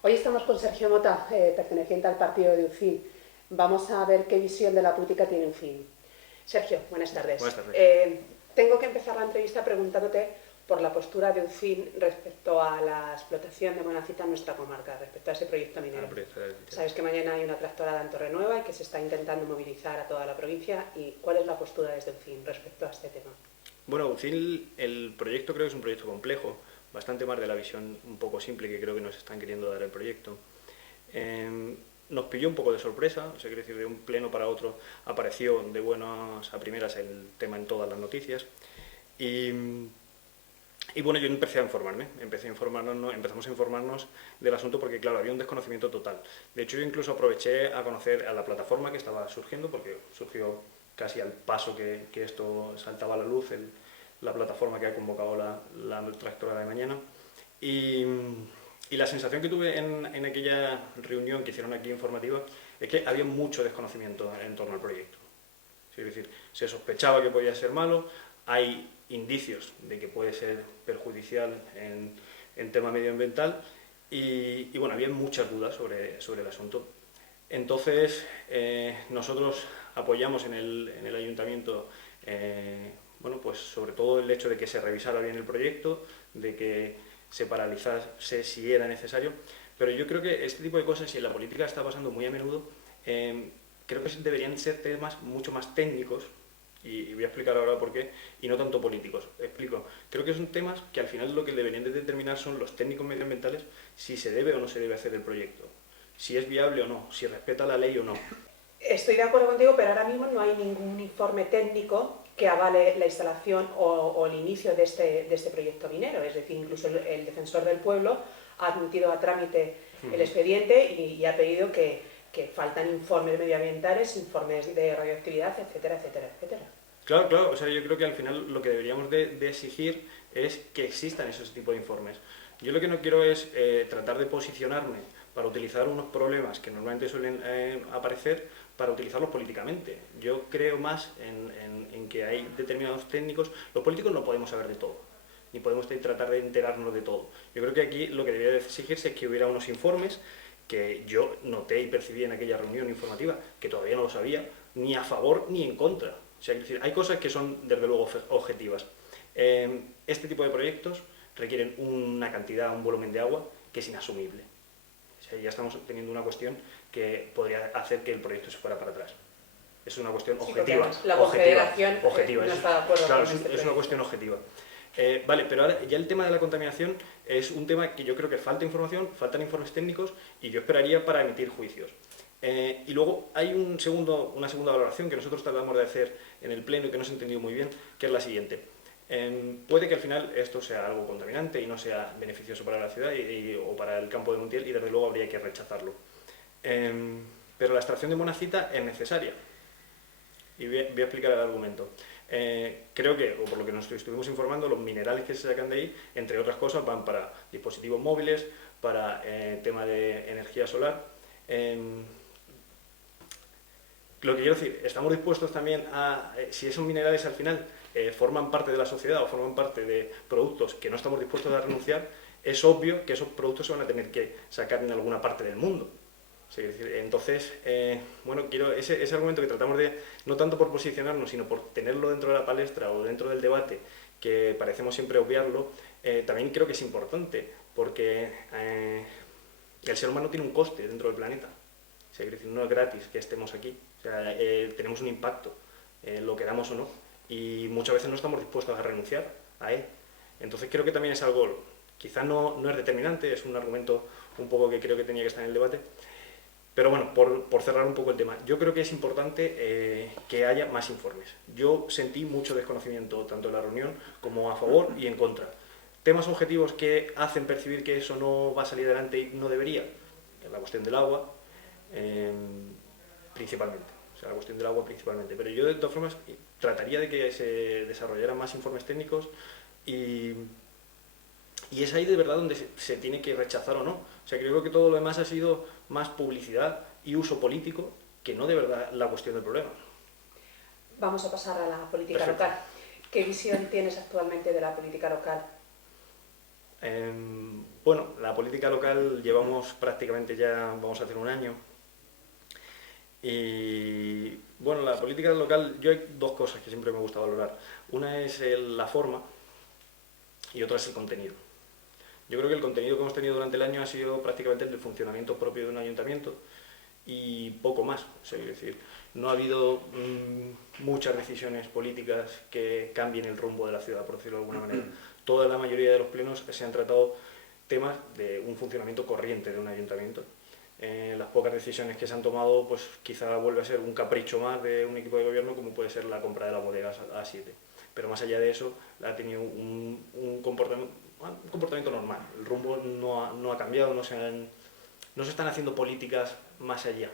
Hoy estamos con Sergio Mota, perteneciente al partido de UCIN. Vamos a ver qué visión de la política tiene UCIN. Sergio, buenas tardes. Buenas tardes. Tengo que empezar la entrevista preguntándote por la postura de UCIN respecto a la explotación de monazita en nuestra comarca, respecto a ese proyecto minero. Sabes que mañana hay una tractorada en Torrenueva y que se está intentando movilizar a toda la provincia. ¿Y cuál es la postura desde UCIN respecto a este tema? Bueno, UCIN, el proyecto creo que es un proyecto complejo, bastante más de la visión un poco simple que creo que nos están queriendo dar el proyecto. Nos pilló un poco de sorpresa, o sea, quiero decir, de un pleno para otro apareció de buenas a primeras el tema en todas las noticias y bueno, yo empezamos a informarnos del asunto porque, claro, había un desconocimiento total. De hecho, yo incluso aproveché a conocer a la plataforma que estaba surgiendo, porque surgió casi al paso que esto saltaba a la luz, la plataforma que ha convocado la tractorada de mañana. Y la sensación que tuve en aquella reunión que hicieron aquí informativa es que había mucho desconocimiento en torno al proyecto. Es decir, se sospechaba que podía ser malo, hay indicios de que puede ser perjudicial en tema medioambiental y bueno, había muchas dudas sobre el asunto. Entonces, nosotros apoyamos en el ayuntamiento, bueno, pues sobre todo el hecho de que se revisara bien el proyecto, de que se paralizase si era necesario, pero yo creo que este tipo de cosas, y en la política está pasando muy a menudo, creo que deberían ser temas mucho más técnicos, y voy a explicar ahora por qué, y no tanto políticos. Explico. Creo que son temas que al final lo que deberían de determinar son los técnicos medioambientales si se debe o no se debe hacer el proyecto, si es viable o no, si respeta la ley o no. Estoy de acuerdo contigo, pero ahora mismo no hay ningún informe técnico que avale la instalación o el inicio de este proyecto minero. Es decir, incluso el defensor del pueblo ha admitido a trámite el expediente y ha pedido que faltan informes medioambientales, informes de radioactividad, etcétera, etcétera, etcétera. Claro, claro. O sea, yo creo que al final lo que deberíamos de exigir es que existan esos tipos de informes. Yo lo que no quiero es tratar de posicionarme para utilizar unos problemas que normalmente suelen aparecer para utilizarlos políticamente. Yo creo más en que hay determinados técnicos. Los políticos no podemos saber de todo, ni podemos tratar de enterarnos de todo. Yo creo que aquí lo que debería de exigirse es que hubiera unos informes que yo noté y percibí en aquella reunión informativa, que todavía no lo sabía, ni a favor ni en contra. O sea, es decir, hay cosas que son desde luego objetivas. Este tipo de proyectos requieren una cantidad, un volumen de agua que es inasumible. O sea, ya estamos teniendo una cuestión que podría hacer que el proyecto se fuera para atrás. Es una cuestión objetiva. La Confederación objetiva, no está de acuerdo claro, con este es una cuestión objetiva. Vale, pero ahora ya el tema de la contaminación es un tema que yo creo que falta información, faltan informes técnicos y yo esperaría para emitir juicios. Y luego hay una segunda valoración que nosotros tratamos de hacer en el pleno y que no se ha entendido muy bien, que es la siguiente. Puede que al final esto sea algo contaminante y no sea beneficioso para la ciudad o para el campo de Montiel y desde luego habría que rechazarlo. Pero la extracción de monazita es necesaria. Y voy a explicar el argumento. Creo que, o por lo que nos estuvimos informando, los minerales que se sacan de ahí, entre otras cosas, van para dispositivos móviles, para tema de energía solar. Lo que quiero decir, estamos dispuestos también a, si esos minerales al final forman parte de la sociedad o forman parte de productos que no estamos dispuestos a renunciar, es obvio que esos productos se van a tener que sacar en alguna parte del mundo. Sí, es decir, entonces, bueno, quiero ese argumento que tratamos de, no tanto por posicionarnos, sino por tenerlo dentro de la palestra o dentro del debate, que parecemos siempre obviarlo, también creo que es importante, porque el ser humano tiene un coste dentro del planeta. O sea, es decir, no es gratis que estemos aquí. O sea, tenemos un impacto, lo queramos o no, y muchas veces no estamos dispuestos a renunciar a él. Entonces creo que también es algo, quizá no es determinante, es un argumento un poco que creo que tenía que estar en el debate. Pero bueno, por cerrar un poco el tema, yo creo que es importante que haya más informes. Yo sentí mucho desconocimiento tanto en la reunión como a favor y en contra. Temas objetivos que hacen percibir que eso no va a salir adelante y no debería. La cuestión del agua, principalmente. O sea, la cuestión del agua principalmente. Pero yo de todas formas trataría de que se desarrollaran más informes técnicos y es ahí de verdad donde se tiene que rechazar o no. O sea, creo que todo lo demás ha sido más publicidad y uso político que no de verdad la cuestión del problema. Vamos a pasar a la política Perfecto. local. ¿Qué visión tienes actualmente de la política local? Bueno, la política local llevamos prácticamente ya, vamos a hacer un año. Y bueno, la política local, yo hay dos cosas que siempre me gusta valorar. Una es la forma y otra es el contenido. Yo creo que el contenido que hemos tenido durante el año ha sido prácticamente el funcionamiento propio de un ayuntamiento y poco más. O sea, es decir, no ha habido muchas decisiones políticas que cambien el rumbo de la ciudad, por decirlo de alguna manera. Toda la mayoría de los plenos se han tratado temas de un funcionamiento corriente de un ayuntamiento. Las pocas decisiones que se han tomado, pues quizá vuelve a ser un capricho más de un equipo de gobierno, como puede ser la compra de las bodegas A7. Pero más allá de eso, ha tenido un comportamiento normal. El rumbo no ha cambiado, no se están haciendo políticas más allá,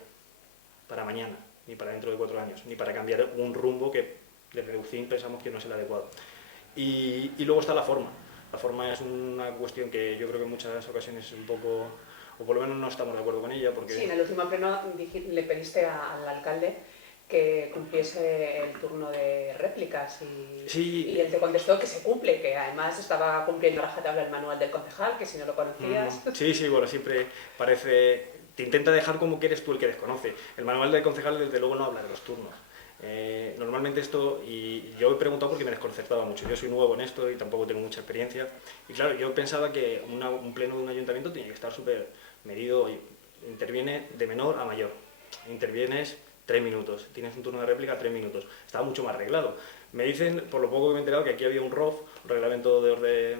para mañana, ni para dentro de 4 años, ni para cambiar un rumbo que desde UCIN pensamos que no es el adecuado. Y luego está la forma. La forma es una cuestión que yo creo que en muchas ocasiones es un poco, o por lo menos no estamos de acuerdo con ella. Porque... Sí, en el último pleno le pediste al alcalde que cumpliese el turno de réplicas y él te contestó que se cumple, que además estaba cumpliendo a rajatabla el manual del concejal, que si no lo conocías... Sí, bueno, siempre parece... Te intenta dejar como que eres tú el que desconoce. El manual del concejal desde luego no habla de los turnos. Normalmente esto, y yo he preguntado porque me desconcertaba mucho, yo soy nuevo en esto y tampoco tengo mucha experiencia, y claro, yo pensaba que un pleno de un ayuntamiento tenía que estar súper medido, interviene de menor a mayor, intervienes 3 minutos, tienes un turno de réplica 3 minutos, estaba mucho más arreglado. Me dicen, por lo poco que me he enterado, que aquí había un ROF, un reglamento de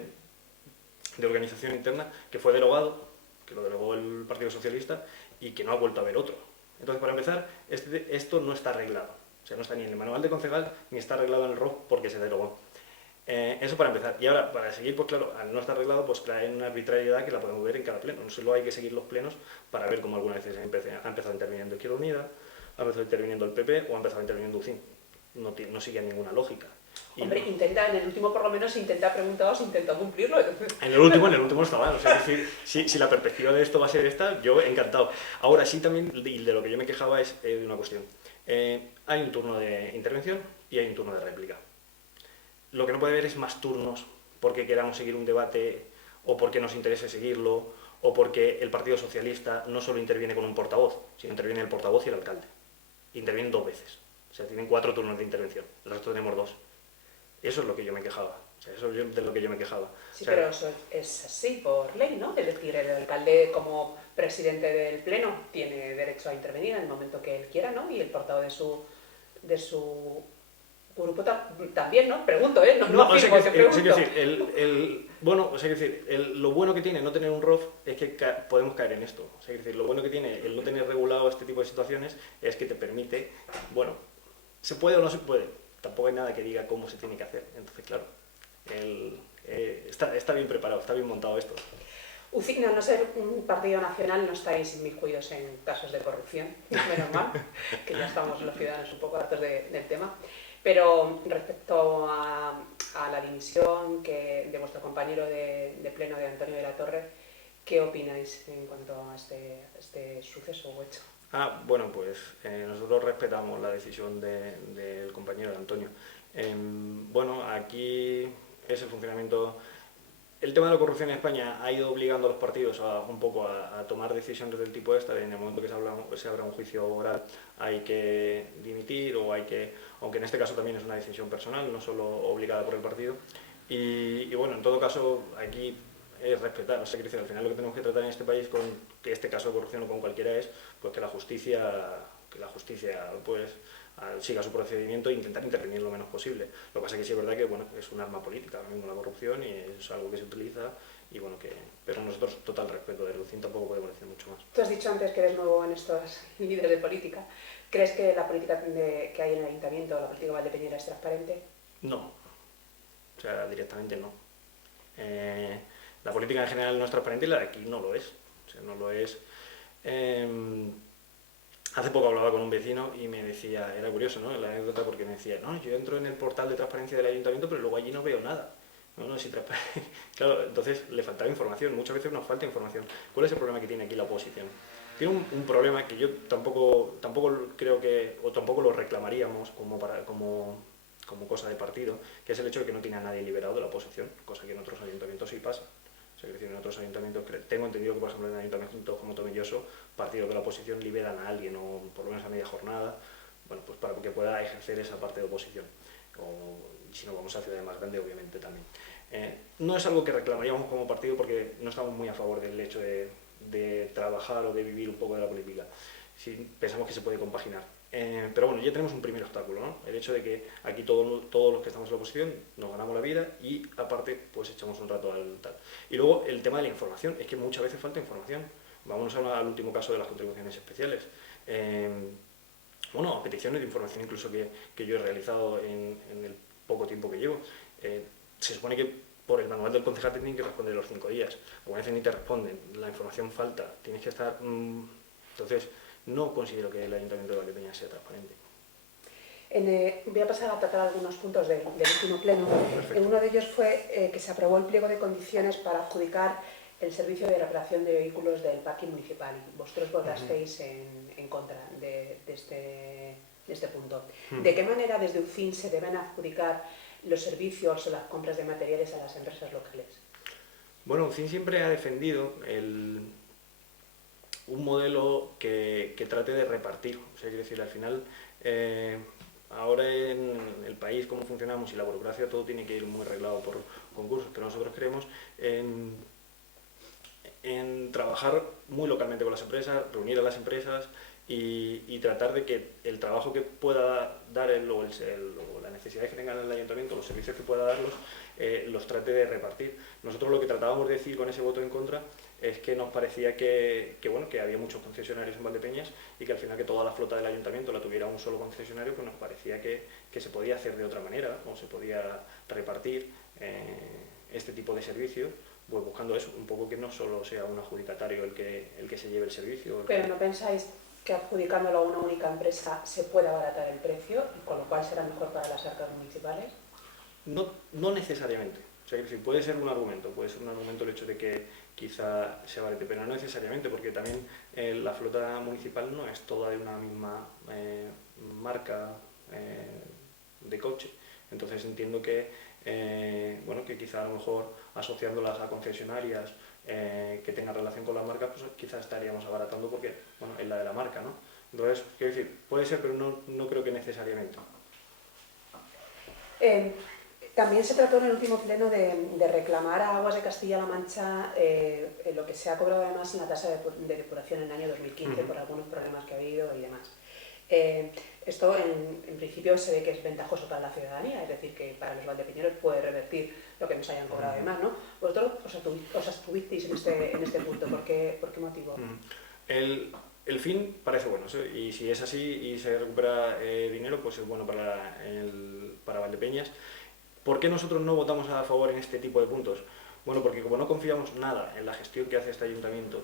organización interna, que fue derogado, que lo derogó el Partido Socialista y que no ha vuelto a haber otro. Entonces, para empezar, esto no está arreglado. O sea, no está ni en el manual de concejal ni está arreglado en el ROF porque se derogó. Eso para empezar. Y ahora, para seguir, pues claro, al no estar arreglado, pues trae una arbitrariedad que la podemos ver en cada pleno. No solo hay que seguir los plenos para ver cómo algunas veces ha empezado interviniendo Izquierda Unida, ha empezado interviniendo el PP o ha empezado interviniendo UCIN. No sigue ninguna lógica. Hombre, intenta, en el último por lo menos intenta cumplirlo. En el último está mal. O sea, es decir, si la perspectiva de esto va a ser esta, yo encantado. Ahora sí también, y de lo que yo me quejaba es de una cuestión. Hay un turno de intervención y hay un turno de réplica. Lo que no puede haber es más turnos porque queramos seguir un debate o porque nos interese seguirlo o porque el Partido Socialista no solo interviene con un portavoz, sino interviene el portavoz y el alcalde. Intervienen 2 veces. O sea, tienen 4 turnos de intervención. El resto tenemos 2. Eso es lo que yo me quejaba. O sea, eso es de lo que yo me quejaba. Sí, o sea, pero eso es así por ley, ¿no? Es decir, el alcalde como presidente del pleno tiene derecho a intervenir en el momento que él quiera, ¿no? Y el portavoz de su grupo también, ¿no? Pregunto, ¿eh? No afirmo, te pregunto. Lo bueno que tiene no tener un ROF es que podemos caer en esto. O sea, es decir, lo bueno que tiene el no tener regulado este tipo de situaciones es que te permite, bueno, se puede o no se puede. Tampoco hay nada que diga cómo se tiene que hacer. Entonces, claro, está bien preparado, está bien montado esto. UCIN, al no ser un partido nacional, no estáis inmiscuidos en casos de corrupción, menos mal, que ya estamos los ciudadanos un poco hartos del tema. Pero respecto a la dimisión de vuestro compañero de pleno, de Antonio de la Torre, ¿qué opináis en cuanto a este suceso o hecho? Bueno, pues nosotros respetamos la decisión del compañero de Antonio. Bueno, aquí es el funcionamiento... El tema de la corrupción en España ha ido obligando a los partidos un poco a tomar decisiones del tipo esta, en el momento que se abra un juicio oral hay que dimitir o hay que, aunque en este caso también es una decisión personal, no solo obligada por el partido. Y bueno, en todo caso aquí es respetar, o sea, que al final lo que tenemos que tratar en este país con este caso de corrupción o con cualquiera es pues que la justicia pues siga su procedimiento e intentar intervenir lo menos posible. Lo que pasa es que sí es verdad que bueno, es un arma política ahora mismo la corrupción y es algo que se utiliza y bueno, pero nosotros total respeto de Lucín, tampoco podemos decir mucho más. Tú has dicho antes que eres nuevo en estos líderes de política. ¿Crees que la política que hay en el ayuntamiento, la política de Valdepeñera, es transparente? No, o sea, directamente no. La política en general no es transparente y la de aquí no lo es. O sea, no lo es. Hace poco hablaba con un vecino y me decía, era curioso, ¿no? La anécdota porque me decía, no, yo entro en el portal de transparencia del ayuntamiento, pero luego allí no veo nada. Claro, entonces le faltaba información, muchas veces nos falta información. ¿Cuál es el problema que tiene aquí la oposición? Tiene un problema que yo tampoco creo que, o tampoco lo reclamaríamos como cosa de partido, que es el hecho de que no tiene a nadie liberado de la oposición, cosa que en otros ayuntamientos sí pasa. O sea, es decir, en otros ayuntamientos, tengo entendido que, por ejemplo, en ayuntamientos como Tomelloso, partidos de la oposición liberan a alguien, o por lo menos a media jornada, bueno, pues para que pueda ejercer esa parte de oposición. O si no, vamos a ciudades más grandes, obviamente también. No es algo que reclamaríamos como partido porque no estamos muy a favor del hecho de trabajar o de vivir un poco de la política. Sí, pensamos que se puede compaginar. Pero bueno, ya tenemos un primer obstáculo, ¿no? El hecho de que aquí todos los que estamos en la oposición nos ganamos la vida y aparte pues echamos un rato al tal. Y luego el tema de la información, es que muchas veces falta información. Vámonos al último caso de las contribuciones especiales. Bueno, peticiones de información incluso que yo he realizado en el poco tiempo que llevo. Se supone que por el manual del concejal te tienen que responder los 5 días. Algunas veces ni te responden, la información falta, tienes que estar... Entonces, no considero que el Ayuntamiento de Valdepeñas sea transparente. Voy a pasar a tratar algunos puntos del último pleno. Uno de ellos fue que se aprobó el pliego de condiciones para adjudicar el servicio de reparación de vehículos del parking municipal. Vosotros votasteis en contra de este punto. ¿De qué manera desde UCIN se deben adjudicar los servicios o las compras de materiales a las empresas locales? Bueno, UCIN siempre ha defendido un modelo que trate de repartir. O sea, quiero decir, al final, ahora en el país, cómo funcionamos y la burocracia, todo tiene que ir muy arreglado por concursos, pero nosotros creemos en trabajar muy localmente con las empresas, reunir a las empresas y tratar de que el trabajo que pueda dar o las necesidades que tenga el ayuntamiento, los servicios que pueda darlos, los trate de repartir. Nosotros lo que tratábamos de decir con ese voto en contra es que nos parecía que había muchos concesionarios en Valdepeñas y que al final que toda la flota del ayuntamiento la tuviera un solo concesionario, pues nos parecía que se podía hacer de otra manera, o se podía repartir este tipo de servicios, pues buscando eso, un poco que no solo sea un adjudicatario el que se lleve el servicio. Pero ¿no pensáis que adjudicándolo a una única empresa se puede abaratar el precio, con lo cual será mejor para las arcas municipales? No necesariamente. O sea, que puede ser un argumento el hecho de que quizá se abarate, pero no necesariamente, porque también la flota municipal no es toda de una misma marca de coche. Entonces entiendo que quizá a lo mejor asociándolas a concesionarias que tengan relación con las marcas, pues quizás estaríamos abaratando porque es la de la marca, ¿no? Entonces, quiero decir, puede ser, pero no creo que necesariamente. También se trató en el último pleno de reclamar a Aguas de Castilla-La Mancha lo que se ha cobrado además en la tasa de depuración en el año 2015 por algunos problemas que ha habido y demás. Esto en principio se ve que es ventajoso para la ciudadanía, es decir, que para los valdepeñeros puede revertir lo que nos hayan cobrado de más, ¿no? Vosotros os abstuvisteis en este punto, ¿por qué motivo? El fin parece bueno, y si es así y se recupera dinero, pues es bueno para Valdepeñas. ¿Por qué nosotros no votamos a favor en este tipo de puntos? Bueno, porque como no confiamos nada en la gestión que hace este ayuntamiento,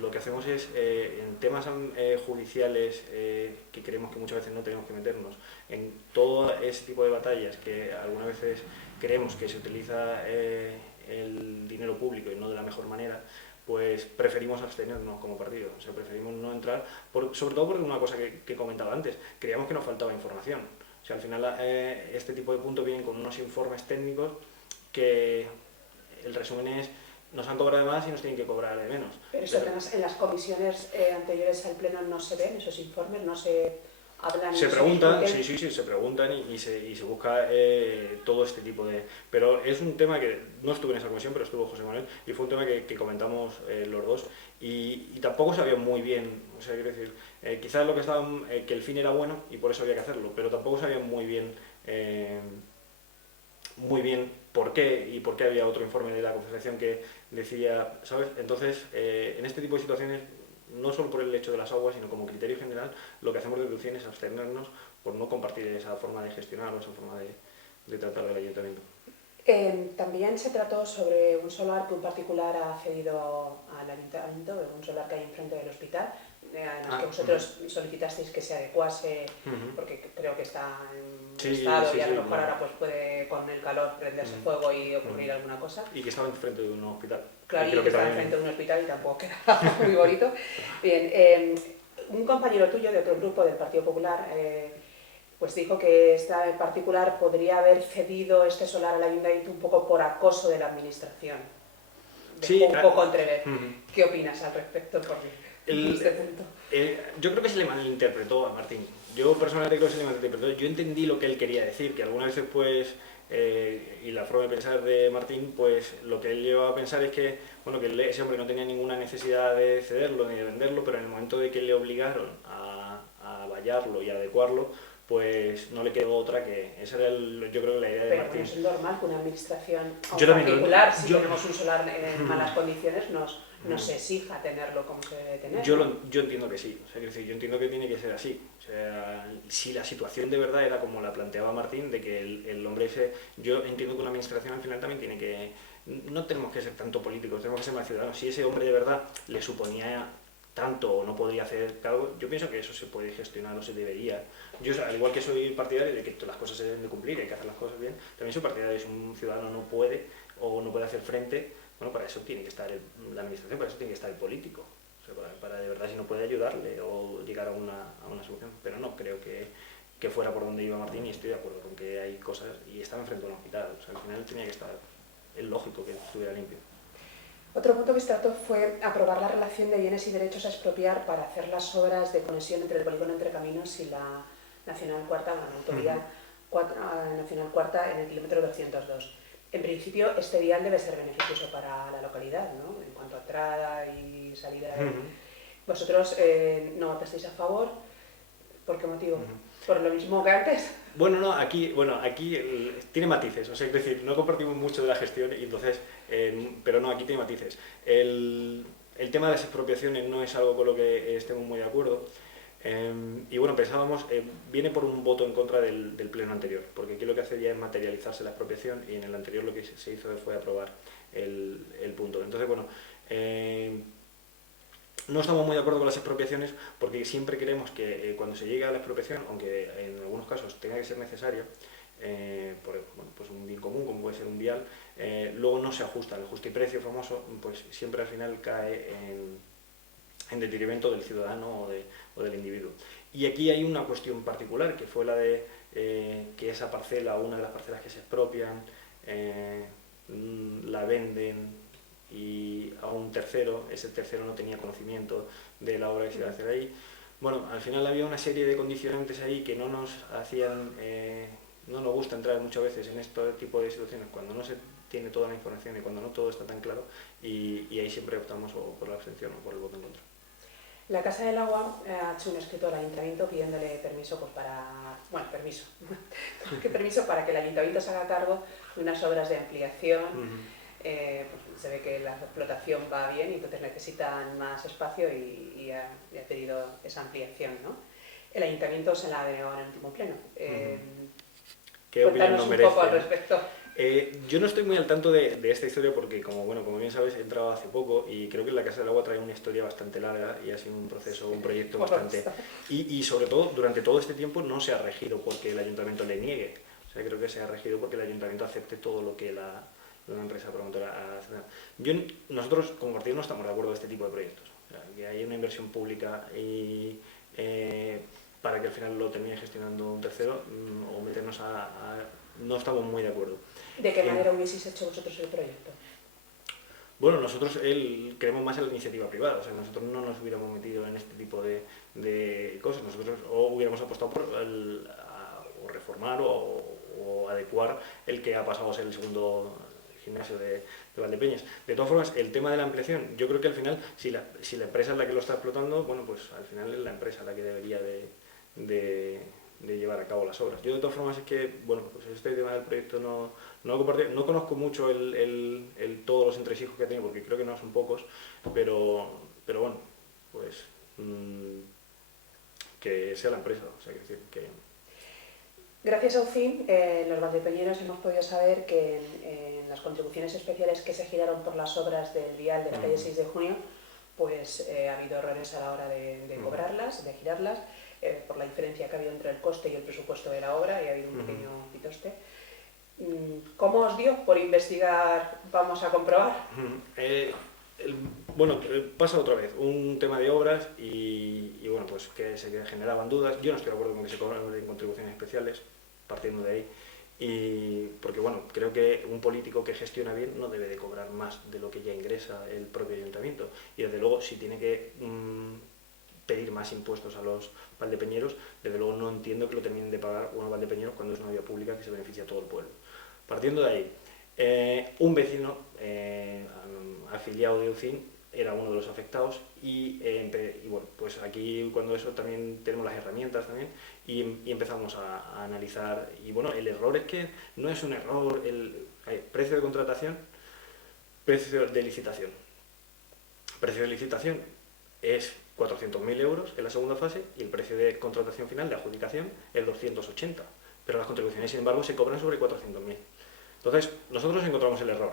lo que hacemos es, en temas judiciales que creemos que muchas veces no tenemos que meternos, en todo ese tipo de batallas que algunas veces creemos que se utiliza el dinero público y no de la mejor manera, pues preferimos abstenernos como partido, o sea, preferimos no entrar, sobre todo por una cosa que comentaba antes, creíamos que nos faltaba información. O sea, al final este tipo de puntos vienen con unos informes técnicos que el resumen es nos han cobrado de más y nos tienen que cobrar de menos. Pero eso además en las comisiones anteriores al pleno no se ven esos informes, no se hablan. Se preguntan, sí, se preguntan y se busca todo este tipo de... Pero es un tema que no estuve en esa comisión, pero estuvo José Manuel y fue un tema que comentamos los dos y tampoco sabía muy bien, o sea, quiero decir, quizás lo que estaban, que el fin era bueno y por eso había que hacerlo, pero tampoco sabían muy bien por qué y por qué había otro informe de la Confederación que decía, ¿sabes? Entonces, en este tipo de situaciones, no solo por el hecho de las aguas, sino como criterio general, lo que hacemos desde UCIN es abstenernos por no compartir esa forma de gestionar o esa forma de tratar del ayuntamiento. También se trató sobre un solar que un particular ha cedido al ayuntamiento, un solar que hay enfrente del hospital, además que vosotros solicitasteis que se adecuase, porque creo que está en estado y a lo mejor ahora pues puede con el calor prenderse fuego y ocurrir alguna cosa. Y que estaba enfrente de un hospital. Claro, y que estaba enfrente de un hospital y tampoco queda muy bonito. Bien, un compañero tuyo de otro grupo del Partido Popular pues dijo que esta en particular podría haber cedido este solar al ayuntamiento un poco por acoso de la administración. dejó un poco entrever. Ujú. ¿Qué opinas al respecto por este punto? Yo creo que se le malinterpretó a Martín. Yo personalmente creo que se le malinterpretó. Yo entendí lo que él quería decir, que algunas veces pues, y la forma de pensar de Martín, pues lo que él llevaba a pensar es que, bueno, que ese hombre no tenía ninguna necesidad de cederlo ni de venderlo, pero en el momento de que le obligaron a vallarlo y a adecuarlo, pues no le quedó otra que... Esa era, yo creo, la idea de Pero Martín. bueno, es normal que una administración Yo también particular, si tenemos un solar en malas condiciones, nos Mm. exija tenerlo como se debe tener. Yo entiendo que sí, o sea, quiero decir, yo entiendo que tiene que ser así. O sea, si la situación de verdad era como la planteaba Martín, de que el hombre ese... Yo entiendo que una administración al final también tiene que... No tenemos que ser tanto políticos, tenemos que ser más ciudadanos. Si ese hombre de verdad le suponía tanto o no podría hacer cargo, yo pienso que eso se puede gestionar o se debería. Yo, al igual que soy partidario de que todas las cosas se deben de cumplir y hay que hacer las cosas bien, también soy partidario de que si un ciudadano no puede o no puede hacer frente, bueno, para eso tiene que estar la administración, para eso tiene que estar el político. O sea, para de verdad si no puede ayudarle o llegar a una solución. Pero no creo que fuera por donde iba Martín, y estoy de acuerdo con que hay cosas, y estaba enfrente de un hospital, o sea, al final tenía que estar, es lógico que estuviera limpio. Otro punto que se trató fue aprobar la relación de bienes y derechos a expropiar para hacer las obras de conexión entre el polígono Entre Caminos y la Nacional Cuarta, la autovía Nacional Cuarta en el kilómetro 202. En principio, este vial debe ser beneficioso para la localidad, ¿no? En cuanto a entrada y salida. ¿Vosotros no votasteis a favor? ¿Por qué motivo? ¿Por lo mismo que antes? Bueno, aquí tiene matices, o sea, es decir, no compartimos mucho de la gestión, y entonces, pero no, aquí tiene matices. El tema de las expropiaciones no es algo con lo que estemos muy de acuerdo. Y bueno, pensábamos, viene por un voto en contra del pleno anterior, porque aquí lo que hace ya es materializarse la expropiación, y en el anterior lo que se hizo fue aprobar el punto. Entonces, bueno, no estamos muy de acuerdo con las expropiaciones, porque siempre queremos que cuando se llegue a la expropiación, aunque en algunos casos tenga que ser necesario, por pues un bien común como puede ser un vial, luego no se ajusta. El justiprecio famoso, pues siempre al final cae en detrimento del ciudadano o del individuo. Y aquí hay una cuestión particular, que fue la de que esa parcela, una de las parcelas que se expropian, la venden y a un tercero, ese tercero no tenía conocimiento de la obra que se iba a hacer ahí. Bueno, al final había una serie de condicionantes ahí que no nos hacían, no nos gusta entrar muchas veces en este tipo de situaciones cuando no se tiene toda la información y cuando no todo está tan claro, y ahí siempre optamos o por la abstención o por el voto en contra. La Casa del Agua ha hecho un escrito al Ayuntamiento pidiéndole permiso pues permiso para que el Ayuntamiento se haga cargo de unas obras de ampliación. Pues se ve que la explotación va bien y entonces necesitan más espacio y ha pedido esa ampliación, ¿no? El Ayuntamiento se la ha denegado en el último pleno. Cuéntanos un poco al respecto. Yo no estoy muy al tanto de esta historia porque, como bien sabes, he entrado hace poco y creo que la Casa del Agua trae una historia bastante larga y ha sido un proyecto bastante... Y sobre todo, durante todo este tiempo no se ha regido porque el Ayuntamiento le niegue. O sea, creo que se ha regido porque el Ayuntamiento acepte todo lo que la empresa promotora hace. Nosotros, como partido, no estamos de acuerdo con este tipo de proyectos. O sea, que haya una inversión pública y... para que al final lo termine gestionando un tercero, o meternos no estamos muy de acuerdo. ¿De qué manera hubieseis hecho vosotros el proyecto? Bueno, nosotros creemos más en la iniciativa privada, o sea, nosotros no nos hubiéramos metido en este tipo de cosas, nosotros o hubiéramos apostado por o reformar o adecuar el que ha pasado a ser el segundo gimnasio de Valdepeñas. De todas formas, el tema de la ampliación, yo creo que al final, si la empresa es la que lo está explotando, bueno, pues al final es la empresa la que debería de llevar a cabo las obras. Yo de todas formas es que, bueno, pues este tema del proyecto no lo comparto, no conozco mucho todos los entresijos que ha tenido, porque creo que no son pocos, pero bueno, pues que sea la empresa, o sea, que... Gracias a UCIM, los valdepeñeros hemos podido saber que en las contribuciones especiales que se giraron por las obras del vial de la calle 6 de junio, pues ha habido errores a la hora de cobrarlas, de girarlas, por la diferencia que ha habido entre el coste y el presupuesto de la obra, y ha habido un pequeño pitoste. ¿Cómo os dio por investigar? Vamos a comprobar. Bueno, pasa otra vez, un tema de obras y bueno, pues que se generaban dudas. Yo no estoy de acuerdo con que se cobraran en contribuciones especiales, partiendo de ahí. Y porque bueno, creo que un político que gestiona bien no debe de cobrar más de lo que ya ingresa el propio ayuntamiento. Y desde luego, si tiene que pedir más impuestos a los valdepeñeros, desde luego no entiendo que lo terminen de pagar unos valdepeñeros cuando es una vía pública que se beneficia a todo el pueblo. Partiendo de ahí, un vecino afiliado de UCIN era uno de los afectados y bueno, pues aquí cuando eso también tenemos las herramientas también y empezamos a analizar y bueno, el error es que no es un error el precio de contratación, precio de licitación. Precio de licitación es 400.000 euros en la segunda fase y el precio de contratación final de adjudicación es 280, pero las contribuciones sin embargo se cobran sobre 400.000. Entonces nosotros encontramos el error,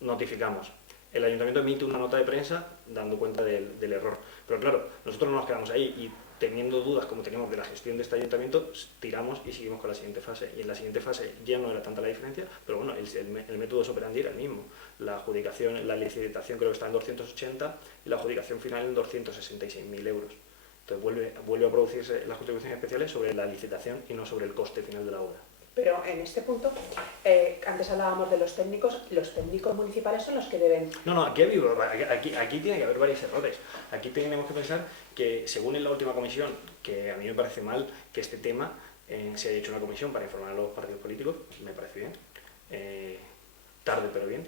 notificamos. El ayuntamiento emite una nota de prensa dando cuenta del error. Pero claro, nosotros no nos quedamos ahí y teniendo dudas como tenemos de la gestión de este ayuntamiento, tiramos y seguimos con la siguiente fase. Y en la siguiente fase ya no era tanta la diferencia, pero bueno, el método operandi era el mismo. La adjudicación, la licitación creo que está en 280 y la adjudicación final en 266.000 euros. Entonces vuelve a producirse las contribuciones especiales sobre la licitación y no sobre el coste final de la obra. Pero en este punto, antes hablábamos de los técnicos municipales son los que deben... No, aquí tiene que haber varios errores. Aquí tenemos que pensar que, según en la última comisión, que a mí me parece mal que este tema se haya hecho una comisión para informar a los partidos políticos, me parece bien, tarde pero bien,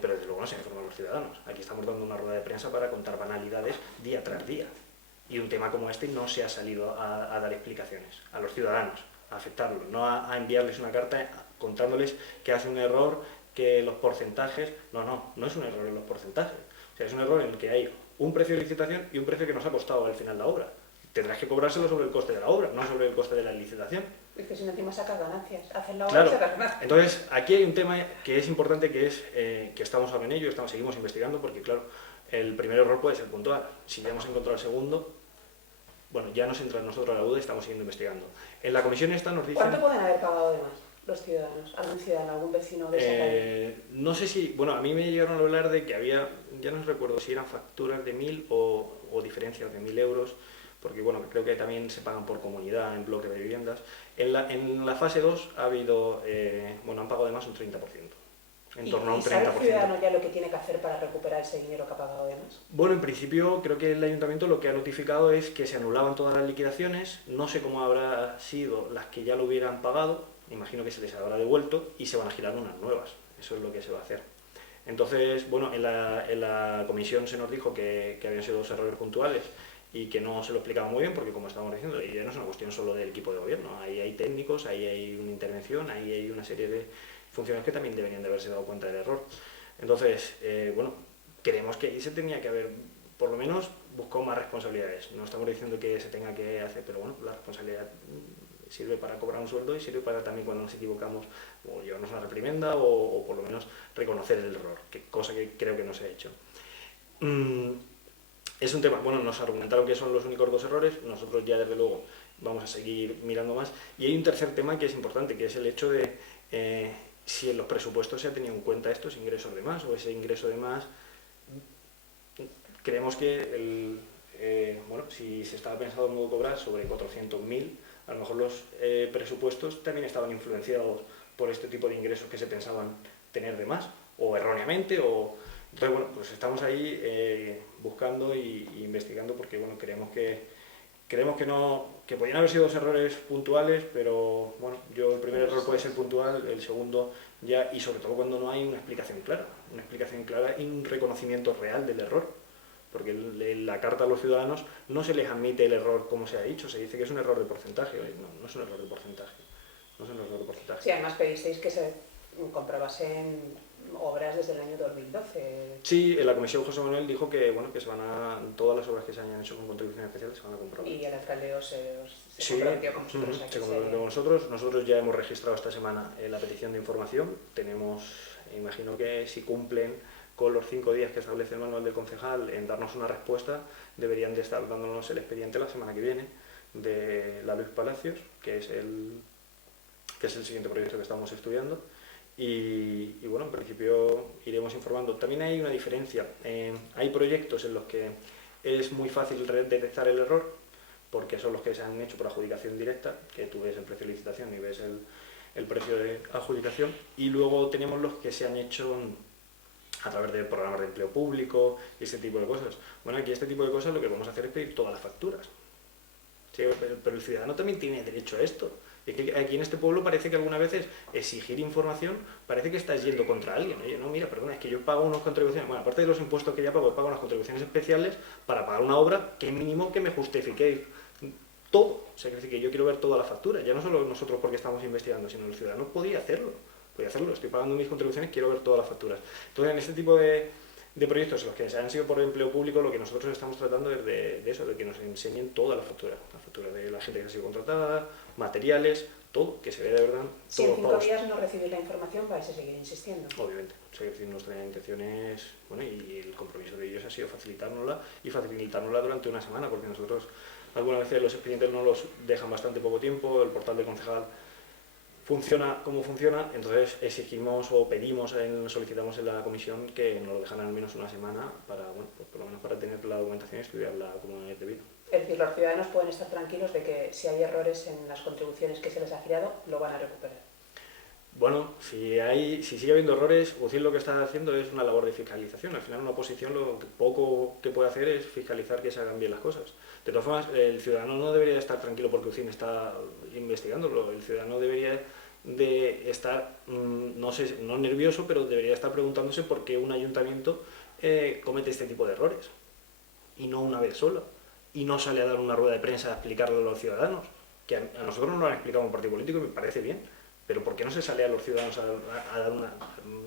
pero desde luego no se informa a los ciudadanos. Aquí estamos dando una rueda de prensa para contar banalidades día tras día. Y un tema como este no se ha salido a dar explicaciones a los ciudadanos, a afectarlos, no a enviarles una carta contándoles que hace un error, que los porcentajes... No es un error en los porcentajes. O sea, es un error en el que hay un precio de licitación y un precio que nos ha costado al final la obra. Tendrás que cobrárselo sobre el coste de la obra, no sobre el coste de la licitación. Es que si no encima sacas ganancias, haces la obra claro. y sacas ganancias. Entonces, aquí hay un tema que es importante, que es que estamos ahora en ello, seguimos investigando, porque claro, el primer error puede ser puntual. Si ya hemos encontrado el segundo, bueno, ya nos entra en nosotros la duda y estamos siguiendo investigando. En la comisión esta nos dicen... ¿Cuánto pueden haber pagado de más los ciudadanos? ¿Algún ciudadano, algún vecino de esa calle? No sé si... Bueno, a mí me llegaron a hablar de que había... Ya no recuerdo si eran facturas de 1.000 o diferencias de 1.000 euros, porque bueno, creo que también se pagan por comunidad en bloque de viviendas. En la fase 2 ha habido... bueno, han pagado de más un 30%. En torno a un 30%. ¿Sabe el ciudadano ya lo que tiene que hacer para recuperar ese dinero que ha pagado de más? Bueno, en principio creo que el ayuntamiento lo que ha notificado es que se anulaban todas las liquidaciones, no sé cómo habrá sido las que ya lo hubieran pagado, imagino que se les habrá devuelto y se van a girar unas nuevas, eso es lo que se va a hacer. Entonces, bueno, en la comisión se nos dijo que habían sido dos errores puntuales y que no se lo explicaba muy bien, porque como estábamos diciendo, ya no es una cuestión solo del equipo de gobierno, ahí hay técnicos, ahí hay una intervención, ahí hay una serie de funciones que también deberían de haberse dado cuenta del error. Entonces, bueno, creemos que ahí se tenía que haber, por lo menos, buscado más responsabilidades. No estamos diciendo que se tenga que hacer, pero bueno, la responsabilidad sirve para cobrar un sueldo y sirve para también cuando nos equivocamos o llevarnos una reprimenda o por lo menos reconocer el error, cosa que creo que no se ha hecho. Es un tema, bueno, nos argumentaron que son los únicos dos errores, nosotros ya desde luego vamos a seguir mirando más. Y hay un tercer tema que es importante, que es el hecho de si en los presupuestos se ha tenido en cuenta estos ingresos de más o ese ingreso de más. Creemos que bueno, si se estaba pensado en nuevo cobrar sobre 400.000, a lo mejor los presupuestos también estaban influenciados por este tipo de ingresos que se pensaban tener de más, o erróneamente, entonces bueno, pues estamos ahí buscando e investigando, porque bueno, creemos que no, que podían haber sido dos errores puntuales, pero bueno, el primer error puede ser puntual, el segundo ya, y sobre todo cuando no hay una explicación clara y un reconocimiento real del error, porque en la carta a los ciudadanos no se les admite el error como se ha dicho, se dice que es un error de porcentaje, no es un error de porcentaje, Sí, además pedisteis que se comprobasen obras desde el año 2012. Sí, en la comisión José Manuel dijo que bueno, que todas las obras que se hayan hecho con contribuciones especiales se van a comprobar. Y el alcalde se sí, comprometió con vosotros. Se comprometió con nosotros ya hemos registrado esta semana la petición de información, imagino que si cumplen con los 5 días que establece el manual del concejal en darnos una respuesta, deberían de estar dándonos el expediente la semana que viene de la Luis Palacios, que es el siguiente proyecto que estamos estudiando. Y bueno, en principio iremos informando. También hay una diferencia. Hay proyectos en los que es muy fácil detectar el error, porque son los que se han hecho por adjudicación directa, que tú ves el precio de licitación y ves el precio de adjudicación, y luego tenemos los que se han hecho a través de programas de empleo público y ese tipo de cosas. Bueno, aquí este tipo de cosas lo que vamos a hacer es pedir todas las facturas. Sí, pero el ciudadano también tiene derecho a esto. Es que aquí en este pueblo parece que algunas veces exigir información parece que estás yendo contra alguien. Oye, no, mira, perdona, es que yo pago unas contribuciones, bueno, aparte de los impuestos que ya pago unas contribuciones especiales para pagar una obra que mínimo que me justifique todo. O sea, que yo quiero ver toda la factura, ya no solo nosotros porque estamos investigando, sino el ciudadano podía hacerlo, estoy pagando mis contribuciones, quiero ver todas las facturas. Entonces, en este tipo de proyectos, los que se han sido por empleo público, lo que nosotros estamos tratando es de eso, de que nos enseñen toda la factura de la gente que ha sido contratada, materiales, todo, que se vea de verdad. Si en 5 días no recibís la información, vais a seguir insistiendo. Obviamente, o sea, decir, nuestra intención es, bueno, y el compromiso de ellos ha sido facilitárnosla durante una semana, porque nosotros algunas veces los expedientes no los dejan bastante poco tiempo, el portal de concejal funciona como funciona, entonces exigimos o pedimos, solicitamos en la comisión que nos lo dejan al menos una semana para, bueno, pues por lo menos para tener la documentación y estudiarla como es debido. Es decir, los ciudadanos pueden estar tranquilos de que si hay errores en las contribuciones que se les ha girado, lo van a recuperar. Bueno, si sigue habiendo errores, UCIL lo que está haciendo es una labor de fiscalización. Al final una oposición lo poco que puede hacer es fiscalizar que se hagan bien las cosas. De todas formas, el ciudadano no debería estar tranquilo porque UCIL está investigándolo. El ciudadano debería de estar, no nervioso, pero debería estar preguntándose por qué un ayuntamiento comete este tipo de errores. Y no una vez sola. Y no sale a dar una rueda de prensa a explicarlo a los ciudadanos. Que a nosotros nos lo han explicado un partido político y me parece bien. Pero ¿por qué no se sale a los ciudadanos a dar una...?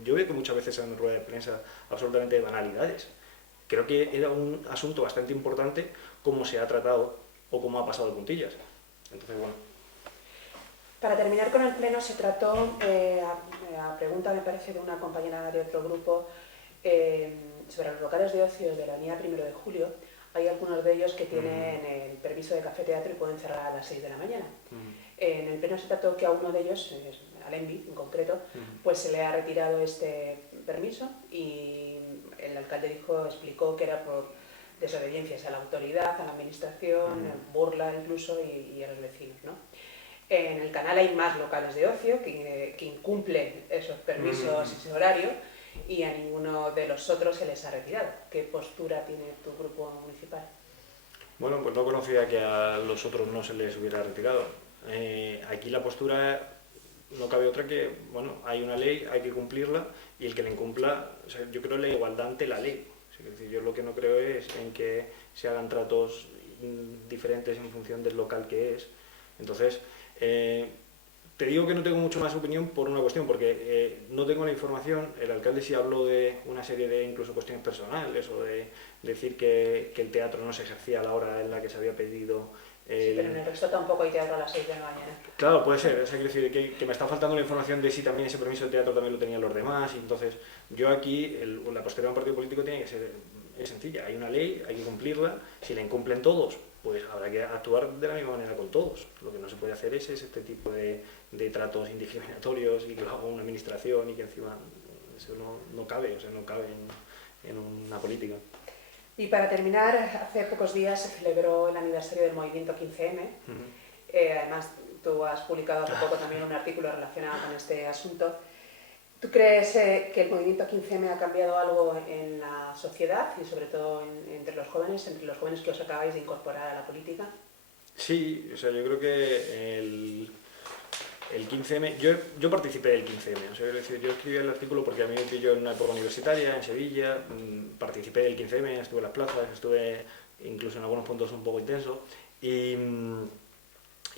Yo veo que muchas veces en rueda de prensa absolutamente de banalidades. Creo que era un asunto bastante importante cómo se ha tratado o cómo ha pasado de puntillas. Entonces, bueno. Para terminar con el pleno, se trató, a pregunta me parece de una compañera de otro grupo, sobre los locales de ocio de la avenida 1 de Julio. Hay algunos de ellos que tienen el permiso de café-teatro y pueden cerrar a las 6 de la mañana. En el pleno se trató que a uno de ellos, al ENVI en concreto, pues se le ha retirado este permiso y el alcalde explicó que era por desobediencias a la autoridad, a la administración, burla incluso y a los vecinos, ¿no? En el canal hay más locales de ocio que incumplen esos permisos y ese horario y a ninguno de los otros se les ha retirado. ¿Qué postura tiene tu grupo municipal? Bueno, pues no conocía que a los otros no se les hubiera retirado. Aquí la postura no cabe otra que, bueno, hay una ley, hay que cumplirla y el que la incumpla, o sea, yo creo en la igualdad ante la ley. O sea, es decir, yo lo que no creo es en que se hagan tratos diferentes en función del local que es. Entonces, te digo que no tengo mucho más opinión por una cuestión, porque no tengo la información. El alcalde sí habló de una serie de incluso cuestiones personales o de decir que el teatro no se ejercía a la hora en la que se había pedido. Sí, pero en el resto tampoco hay teatro a las 6 de la mañana. Claro, puede ser. O sea, quiero decir que me está faltando la información de si también ese permiso de teatro también lo tenían los demás. Y entonces, yo aquí, la postura de un partido político tiene que ser sencilla. Hay una ley, hay que cumplirla. Si la incumplen todos, pues habrá que actuar de la misma manera con todos. Lo que no se puede hacer es este tipo de tratos indiscriminatorios y que lo haga una administración y que encima eso no cabe, o sea, no cabe en una política. Y para terminar, hace pocos días se celebró el aniversario del movimiento 15M. Además, tú has publicado hace poco también un artículo relacionado con este asunto. ¿Tú crees que el movimiento 15M ha cambiado algo en la sociedad y sobre todo entre los jóvenes que os acabáis de incorporar a la política? Sí, o sea, yo creo que el 15M, yo participé del 15M, o sea, es decir, yo escribí el artículo porque a mí me pilló en una época universitaria, en Sevilla, participé del 15M, estuve en las plazas, estuve incluso en algunos puntos un poco intenso, y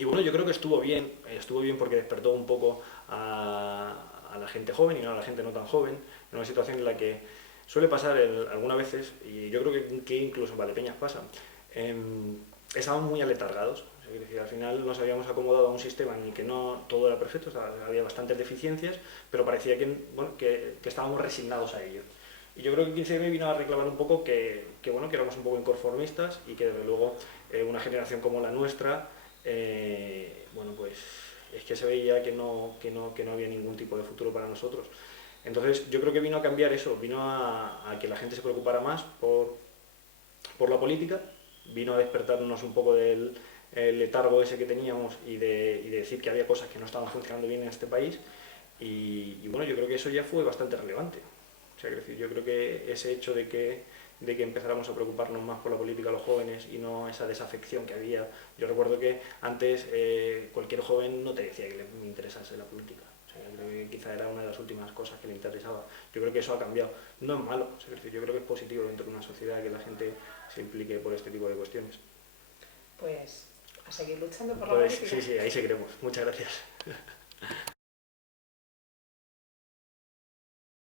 bueno, yo creo que estuvo bien porque despertó un poco a la gente joven y no a la gente no tan joven, en una situación en la que suele pasar algunas veces, y yo creo que incluso en Valdepeñas pasa, estábamos muy aletargados. Es decir, al final nos habíamos acomodado a un sistema en el que no todo era perfecto, había bastantes deficiencias, pero parecía que estábamos resignados a ello. Y yo creo que 15M vino a reclamar un poco que éramos un poco inconformistas y que desde luego una generación como la nuestra, pues es que se veía que no había ningún tipo de futuro para nosotros. Entonces yo creo que vino a cambiar eso, vino a que la gente se preocupara más por la política, vino a despertarnos un poco del el letargo ese que teníamos y de decir que había cosas que no estaban funcionando bien en este país. Y bueno, yo creo que eso ya fue bastante relevante. O sea, es decir, yo creo que ese hecho de que empezáramos a preocuparnos más por la política a los jóvenes y no esa desafección que había. Yo recuerdo que antes cualquier joven no te decía que le interesase la política. O sea, yo creo que quizá era una de las últimas cosas que le interesaba. Yo creo que eso ha cambiado. No es malo, o sea, yo creo que es positivo dentro de una sociedad que la gente se implique por este tipo de cuestiones. Pues a seguir luchando por la Pues política. sí, ahí seguiremos. Muchas gracias.